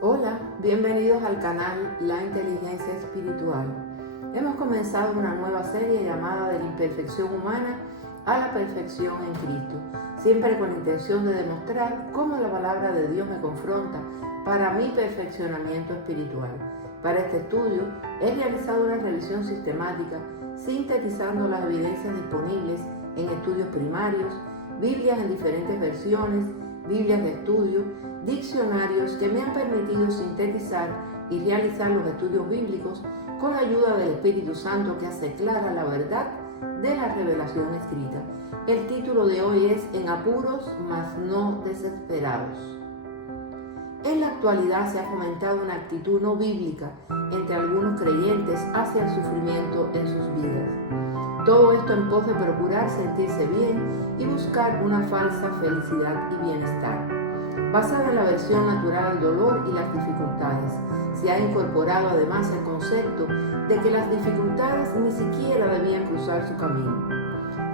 Hola, bienvenidos al canal La Inteligencia Espiritual. Hemos comenzado una nueva serie llamada De la imperfección humana a la perfección en Cristo, siempre con la intención de demostrar cómo la palabra de Dios me confronta para mi perfeccionamiento espiritual. Para este estudio he realizado una revisión sistemática sintetizando las evidencias disponibles en estudios primarios, Biblias en diferentes versiones, Biblias de estudio, diccionarios que me han permitido sintetizar y realizar los estudios bíblicos con la ayuda del Espíritu Santo que hace clara la verdad de la revelación escrita. El título de hoy es En apuros, mas no desesperados. En la actualidad se ha fomentado una actitud no bíblica entre algunos creyentes hacia el sufrimiento en sus vidas. Todo esto en pos de procurar sentirse bien y buscar una falsa felicidad y bienestar. Basada en la versión natural del dolor y las dificultades, se ha incorporado además el concepto de que las dificultades ni siquiera debían cruzar su camino.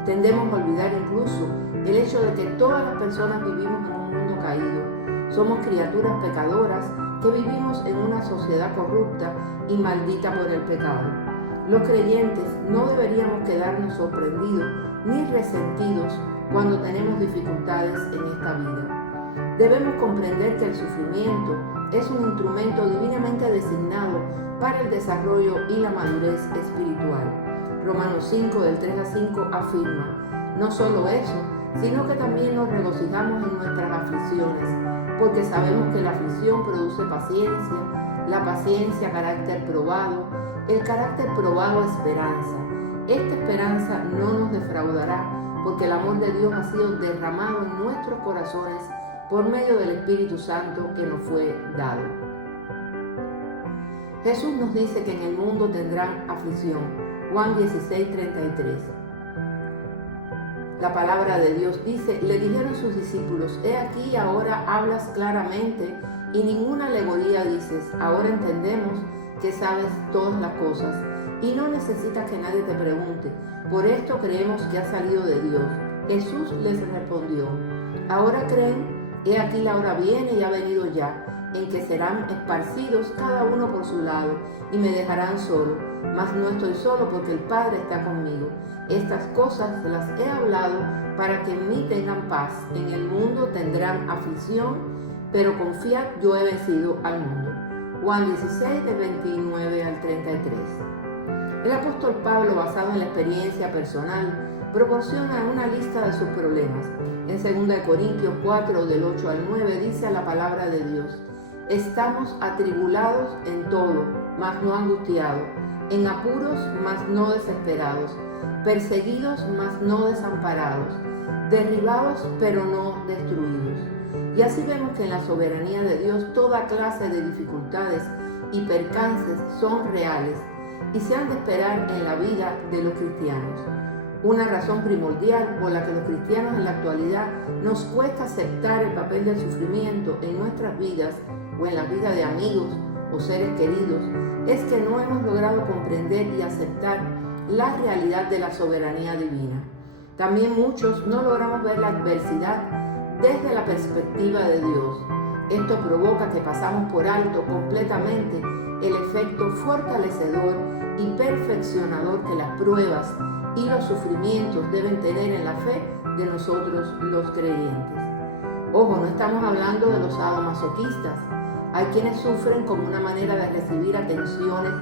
Tendemos a olvidar incluso el hecho de que todas las personas vivimos en un mundo caído. Somos criaturas pecadoras que vivimos en una sociedad corrupta y maldita por el pecado. Los creyentes no deberíamos quedarnos sorprendidos ni resentidos cuando tenemos dificultades en esta vida. Debemos comprender que el sufrimiento es un instrumento divinamente designado para el desarrollo y la madurez espiritual. Romanos 5, del 3 a 5 afirma: no solo eso, sino que también nos regocijamos en nuestras aflicciones, porque sabemos que la aflicción produce paciencia, la paciencia carácter probado, el carácter probado esperanza. Esta esperanza no nos defraudará, porque el amor de Dios ha sido derramado en nuestros corazones por medio del Espíritu Santo que nos fue dado. Jesús nos dice que en el mundo tendrán aflicción. Juan 16:33. La palabra de Dios dice: le dijeron sus discípulos: he aquí ahora hablas claramente y ninguna alegoría dices. Ahora entendemos que sabes todas las cosas y no necesitas que nadie te pregunte. Por esto creemos que ha salido de Dios. Jesús les respondió: ahora creen. He aquí la hora viene y ha venido ya, en que serán esparcidos cada uno por su lado, y me dejarán solo. Mas no estoy solo, porque el Padre está conmigo. Estas cosas las he hablado para que en mí tengan paz. En el mundo tendrán aflicción, pero confiad, yo he vencido al mundo. Juan 16, del 29 al 33. El apóstol Pablo, basado en la experiencia personal, proporciona una lista de sus problemas. En 2 Corintios 4, del 8 al 9, dice la palabra de Dios: estamos atribulados en todo, mas no angustiados, en apuros, mas no desesperados, perseguidos, mas no desamparados, derribados, pero no destruidos. Y así vemos que en la soberanía de Dios toda clase de dificultades y percances son reales y se han de esperar en la vida de los cristianos. Una razón primordial por la que los cristianos en la actualidad nos cuesta aceptar el papel del sufrimiento en nuestras vidas o en la vida de amigos o seres queridos es que no hemos logrado comprender y aceptar la realidad de la soberanía divina. También muchos no logramos ver la adversidad desde la perspectiva de Dios. Esto provoca que pasamos por alto completamente el efecto fortalecedor y perfeccionador que las pruebas y los sufrimientos deben tener en la fe de nosotros los creyentes. Ojo, no estamos hablando de los sadomasoquistas. Hay quienes sufren como una manera de recibir atenciones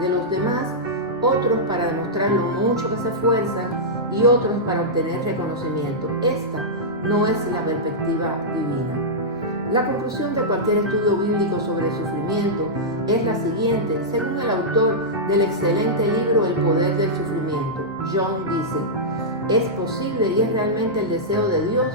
de los demás, otros para demostrar lo mucho que se esfuerzan y otros para obtener reconocimiento. Esta no es la perspectiva divina. La conclusión de cualquier estudio bíblico sobre el sufrimiento es la siguiente, según el autor del excelente libro El poder del sufrimiento. John dice: es posible y es realmente el deseo de Dios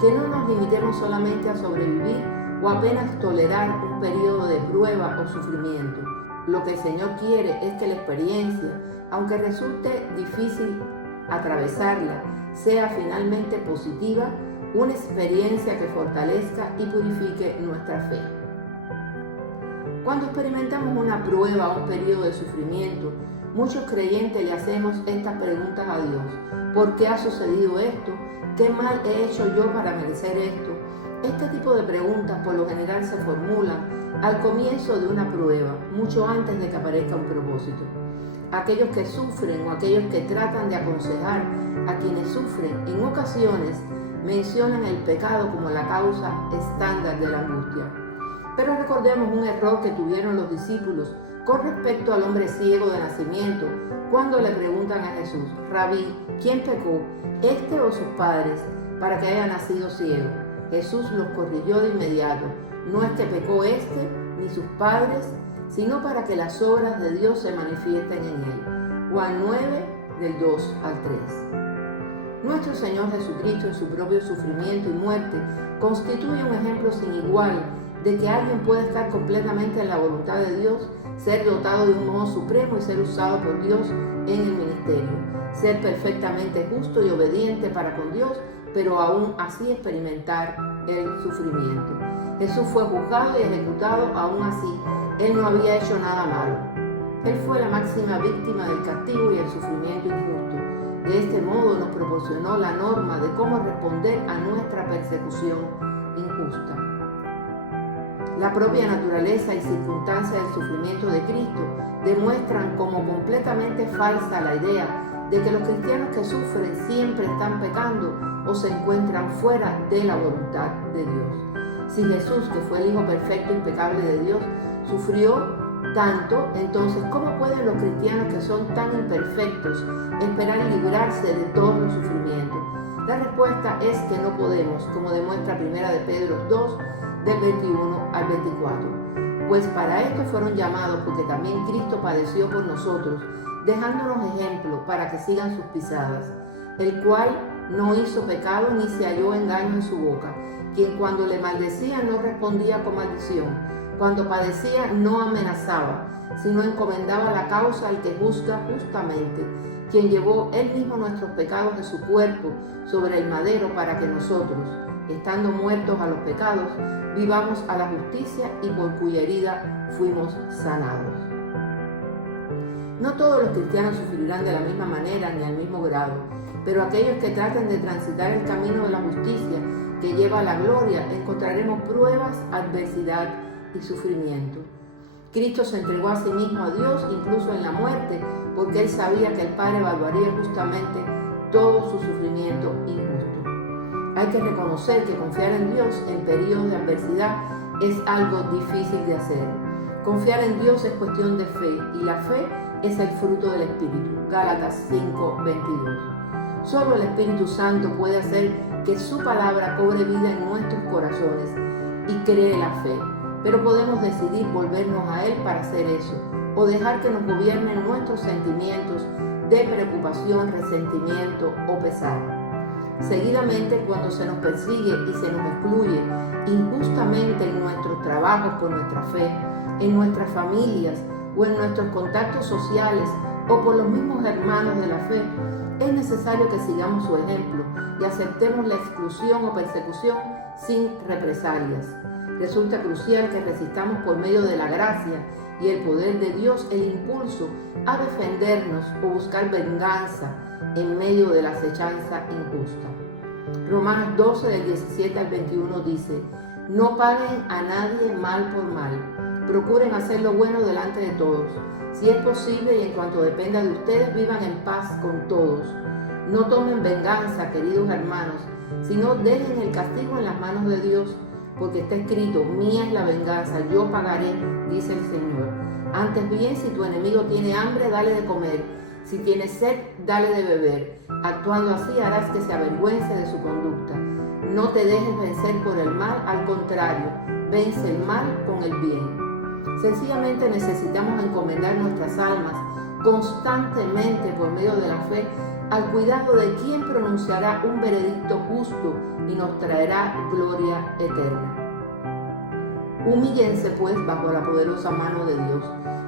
que no nos limitemos solamente a sobrevivir o apenas tolerar un periodo de prueba o sufrimiento. Lo que el Señor quiere es que la experiencia, aunque resulte difícil atravesarla, sea finalmente positiva, una experiencia que fortalezca y purifique nuestra fe. Cuando experimentamos una prueba o un periodo de sufrimiento, muchos creyentes le hacemos estas preguntas a Dios: ¿por qué ha sucedido esto? ¿Qué mal he hecho yo para merecer esto? Este tipo de preguntas por lo general se formulan al comienzo de una prueba, mucho antes de que aparezca un propósito. Aquellos que sufren o aquellos que tratan de aconsejar a quienes sufren, en ocasiones mencionan el pecado como la causa estándar de la angustia. Pero recordemos un error que tuvieron los discípulos con respecto al hombre ciego de nacimiento, cuando le preguntan a Jesús: Rabí, ¿quién pecó, este o sus padres, para que haya nacido ciego? Jesús los corrigió de inmediato: no es que pecó este ni sus padres, sino para que las obras de Dios se manifiesten en él. Juan 9, del 2 al 3. Nuestro Señor Jesucristo, en su propio sufrimiento y muerte, constituye un ejemplo sin igual de que alguien puede estar completamente en la voluntad de Dios, ser dotado de un modo supremo y ser usado por Dios en el ministerio, ser perfectamente justo y obediente para con Dios, pero aún así experimentar el sufrimiento. Jesús fue juzgado y ejecutado, aún así Él no había hecho nada malo. Él fue la máxima víctima del castigo y el sufrimiento injusto. De este modo nos proporcionó la norma de cómo responder a nuestra persecución injusta. La propia naturaleza y circunstancias del sufrimiento de Cristo demuestran como completamente falsa la idea de que los cristianos que sufren siempre están pecando o se encuentran fuera de la voluntad de Dios. Si Jesús, que fue el Hijo perfecto e impecable de Dios, sufrió tanto, entonces ¿cómo pueden los cristianos que son tan imperfectos esperar librarse de todos los sufrimientos? La respuesta es que no podemos, como demuestra 1 de Pedro 2, del 21 al 24. Pues para esto fueron llamados, porque también Cristo padeció por nosotros, dejándonos ejemplo para que sigan sus pisadas, el cual no hizo pecado ni se halló engaño en su boca, quien cuando le maldecía no respondía con maldición, cuando padecía no amenazaba, sino encomendaba la causa al que juzga justamente, quien llevó él mismo nuestros pecados de su cuerpo sobre el madero para que nosotros, estando muertos a los pecados, vivamos a la justicia y por cuya herida fuimos sanados. No todos los cristianos sufrirán de la misma manera ni al mismo grado, pero aquellos que traten de transitar el camino de la justicia que lleva a la gloria, encontraremos pruebas, adversidad y sufrimiento. Cristo se entregó a sí mismo a Dios incluso en la muerte, porque Él sabía que el Padre evaluaría justamente todo su sufrimiento injusto. Hay que reconocer que confiar en Dios en periodos de adversidad es algo difícil de hacer. Confiar en Dios es cuestión de fe, y la fe es el fruto del Espíritu. Gálatas 5:22. Solo el Espíritu Santo puede hacer que su palabra cobre vida en nuestros corazones y cree la fe. Pero podemos decidir volvernos a Él para hacer eso, o dejar que nos gobiernen nuestros sentimientos de preocupación, resentimiento o pesar. Seguidamente, cuando se nos persigue y se nos excluye injustamente en nuestros trabajos por nuestra fe, en nuestras familias o en nuestros contactos sociales o por los mismos hermanos de la fe, es necesario que sigamos su ejemplo y aceptemos la exclusión o persecución sin represalias. Resulta crucial que resistamos por medio de la gracia y el poder de Dios el impulso a defendernos o buscar venganza en medio de la acechanza injusta. Romanos 12, del 17 al 21 dice: no paguen a nadie mal por mal, procuren hacer lo bueno delante de todos. Si es posible y en cuanto dependa de ustedes, vivan en paz con todos. No tomen venganza, queridos hermanos, sino dejen el castigo en las manos de Dios, porque está escrito: mía es la venganza, yo pagaré, dice el Señor. Antes bien, si tu enemigo tiene hambre, dale de comer, si tiene sed, dale de beber. Actuando así harás que se avergüence de su conducta. No te dejes vencer por el mal, al contrario, vence el mal con el bien. Sencillamente necesitamos encomendar nuestras almas constantemente por medio de la fe al cuidado de quien pronunciará un veredicto justo y nos traerá gloria eterna. Humíllense pues bajo la poderosa mano de Dios,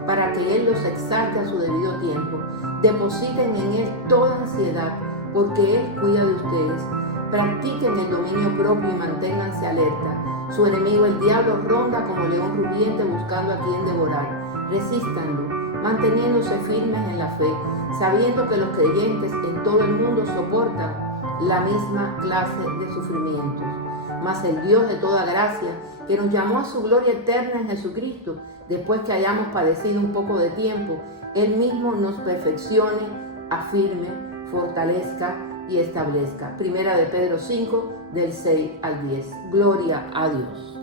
para que Él los exalte a su debido tiempo. Depositen en Él toda ansiedad, porque Él cuida de ustedes. Practiquen el dominio propio y manténganse alerta. Su enemigo, el diablo, ronda como león rugiente buscando a quien devorar. Resístanlo, manteniéndose firmes en la fe, sabiendo que los creyentes en todo el mundo soportan la misma clase de sufrimientos. Mas el Dios de toda gracia, que nos llamó a su gloria eterna en Jesucristo, después que hayamos padecido un poco de tiempo, Él mismo nos perfeccione, afirme, fortalezca y establezca. Primera de Pedro 5, del 6 al 10. Gloria a Dios.